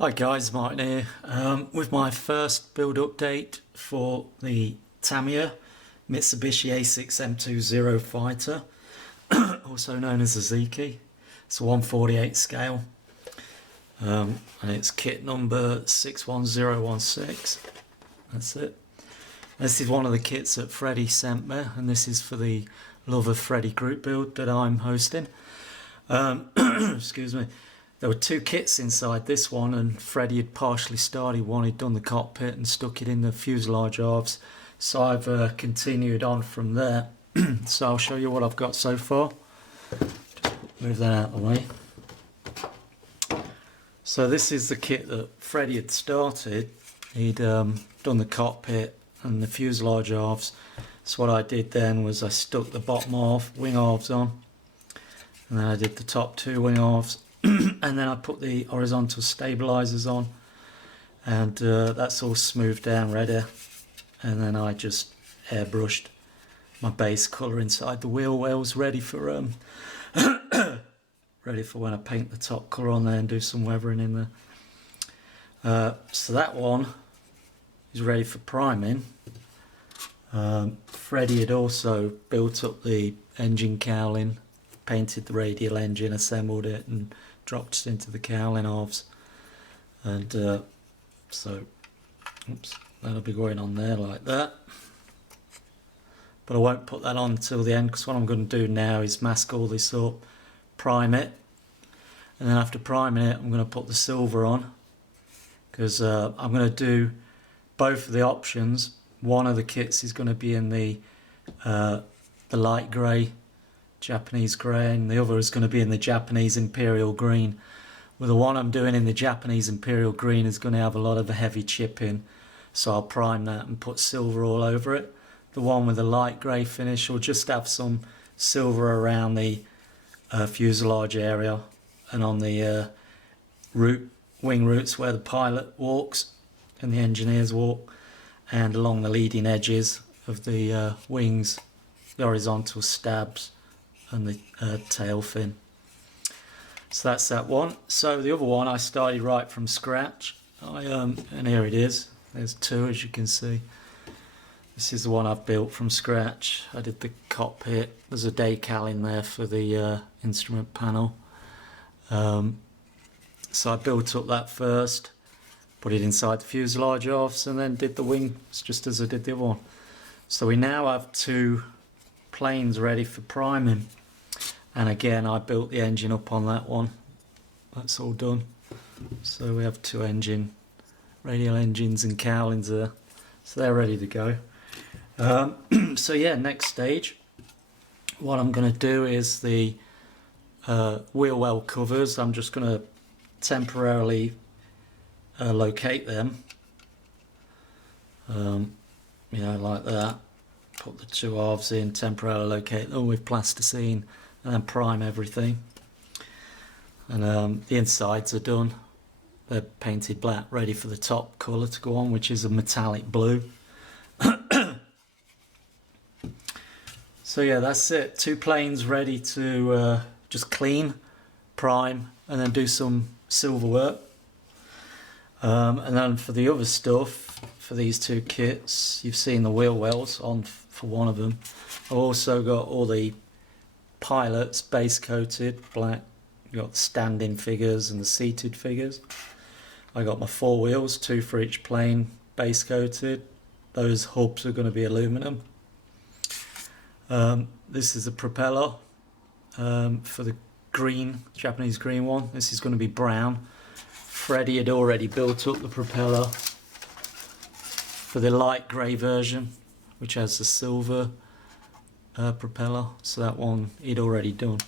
Hi guys, Martin here with my first build update for the Tamiya Mitsubishi A6M2 Zero fighter, also known as the Zeke. It's a 1/48 scale and it's kit number 61016. That's it. This is one of the kits that Freddy sent me, and this is for the Love of Freddy group build that I'm hosting. Excuse me. There were two kits inside this one, and Freddy had partially started one. He'd done the cockpit and stuck it in the fuselage halves, so I've continued on from there. So I'll show you what I've got so far. Just move that out of the way. So this is the kit that Freddy had started. He'd done the cockpit and the fuselage halves. So what I did then was I stuck the bottom half, wing halves on, and then I did the top two wing halves. And then I put the horizontal stabilizers on, and that's all smoothed down ready. And then I just airbrushed my base colour inside the wheel wells, ready for ready for when I paint the top colour on there and do some weathering in there. So that one is ready for priming. Freddy had also built up the engine cowling, painted the radial engine, assembled it and dropped it into the cowling halves, and so oops, that'll be going on there like that. But I won't put that on until the end, because what I'm going to do now is mask all this up, prime it, and then after priming it I'm going to put the silver on, because I'm going to do both of the options. One of the kits is going to be in the light grey Japanese grey, and the other is going to be in the Japanese Imperial Green. Well, the one I'm doing in the Japanese Imperial Green is going to have a lot of the heavy chipping, so I'll prime that and put silver all over it. The one with the light grey finish will just have some silver around the fuselage area and on the wing roots where the pilot walks and the engineers walk, and along the leading edges of the wings, the horizontal stabs and the tail fin. So that's that one. So the other one I started right from scratch. And here it is. There's two, as you can see. This is the one I've built from scratch. I did the cockpit. There's a decal in there for the instrument panel. So I built up that first, put it inside the fuselage halves, and then did the wings just as I did the other one. So we now have two planes ready for priming, and again I built the engine up on that one. That's all done. So we have two radial engines and cowlings there, so they're ready to go. So yeah, next stage, what I'm going to do is the wheel well covers. I'm just going to temporarily locate them, like that. Put the two halves in, temporarily locate them with plasticine, and then prime everything. And the insides are done. They're painted black, ready for the top colour to go on, which is a metallic blue. So yeah, that's it. Two planes ready to just clean, prime, and then do some silver work. And then for the other stuff, for these two kits, you've seen the wheel wells on for one of them. I've also got all the pilots base coated black. You've got the standing figures and the seated figures. I got my four wheels, two for each plane, base coated. Those hubs are going to be aluminum. This is the propeller for the green, Japanese green one. This is going to be brown. Freddy had already built up the propeller for the light grey version, which has the silver propeller, so that one he'd already done.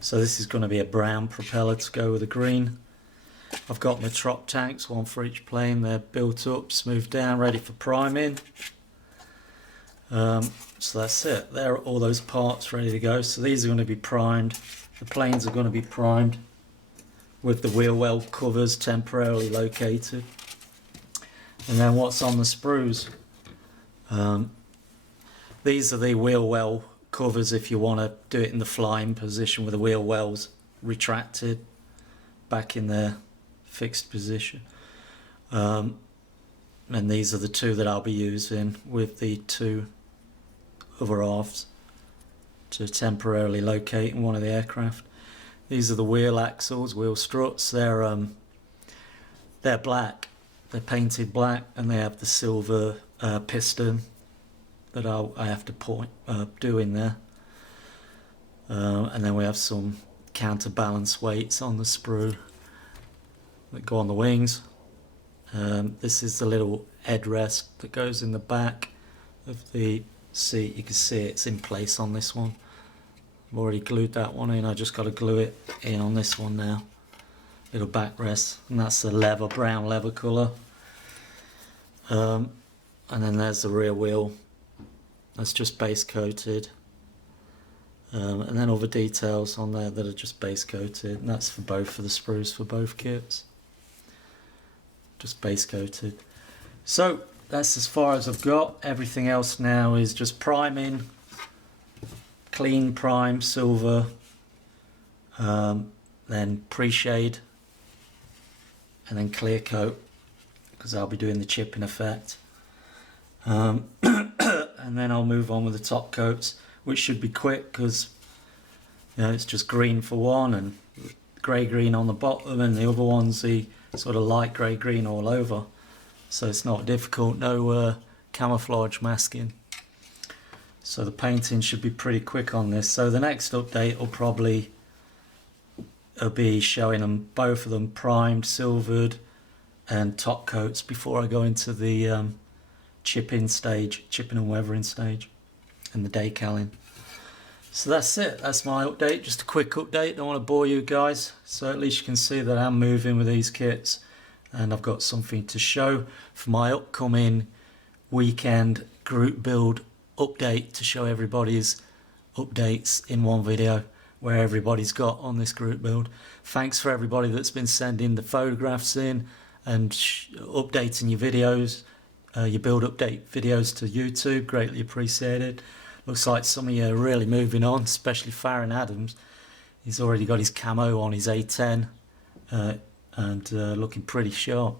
So this is going to be a brown propeller to go with the green. I've got my trop tanks, one for each plane. They're built up, smoothed down, ready for priming. So that's it. There are all those parts ready to go. So these are going to be primed. The planes are going to be primed with the wheel well covers temporarily located. And then what's on the sprues? These are the wheel well covers if you want to do it in the flying position with the wheel wells retracted back in their fixed position. And these are the two that I'll be using with the two other halves to temporarily locate in one of the aircraft. These are the wheel axles, wheel struts. They're black. They're painted black, and they have the silver piston that I have to do in there. And then we have some counterbalance weights on the sprue that go on the wings. This is the little headrest that goes in the back of the seat. You can see it's in place on this one. I've already glued that one in. I just got to glue it in on this one now. Little backrest, and that's the leather, brown leather colour. And then there's the rear wheel. That's just base coated. And then all the details on there that are just base coated, and that's for both of the sprues for both kits. Just base coated. So that's as far as I've got. Everything else now is just priming, clean prime silver, then pre-shade, and then clear coat, because I'll be doing the chipping effect. And then I'll move on with the top coats, which should be quick because it's just green for one and grey green on the bottom, and the other one's the sort of light grey green all over. So it's not difficult, no camouflage masking. So the painting should be pretty quick on this. So the next update will probably be showing them, both of them primed, silvered and top coats before I go into the chipping and weathering stage and the decaling. So that's it, that's my update, just a quick update. Don't want to bore you guys, so at least you can see that I'm moving with these kits and I've got something to show for my upcoming weekend group build update, to show everybody's updates in one video where everybody's got on this group build. Thanks for everybody that's been sending the photographs in and updating your videos, your build update videos to YouTube, greatly appreciated. Looks like some of you are really moving on, especially Farron Adams. He's already got his camo on his A10 and looking pretty sharp.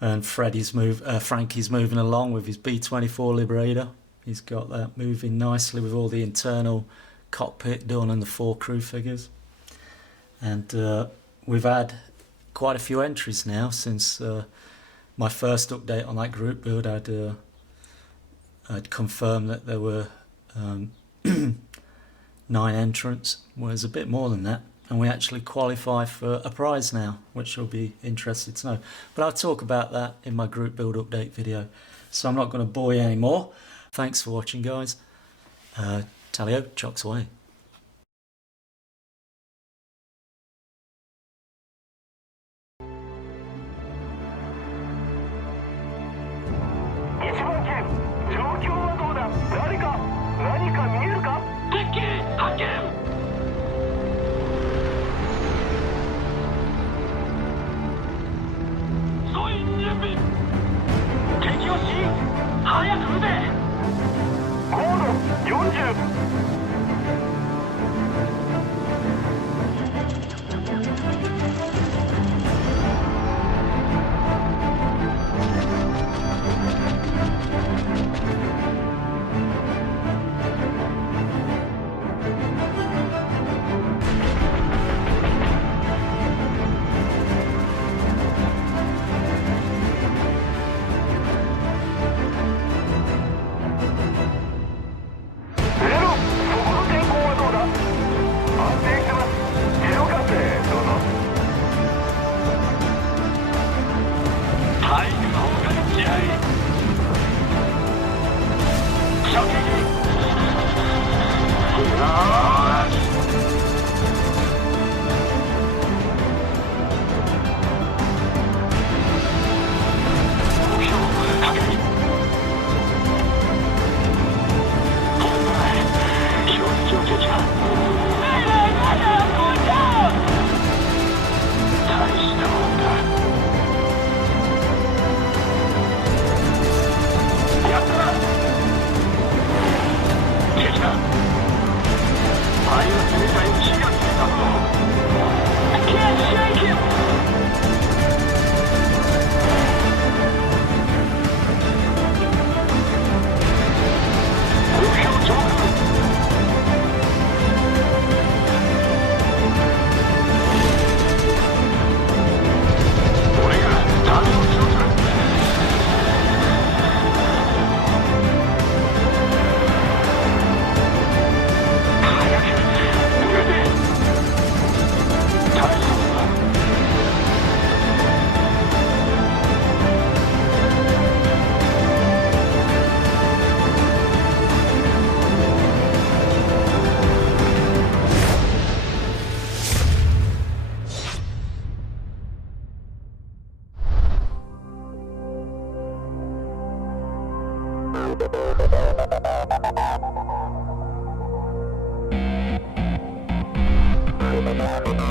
And Frankie's moving along with his B-24 Liberator. He's got that moving nicely with all the internal cockpit done and the 4 crew figures. And we've had quite a few entries now since my first update on that group build. I'd confirmed that there were 9 entrants. Well, there's a bit more than that, and we actually qualify for a prize now, which will be interesting to know. But I'll talk about that in my group build update video, so I'm not going to bore you anymore. Thanks for watching, guys. Tally-ho, chocks away. Bye.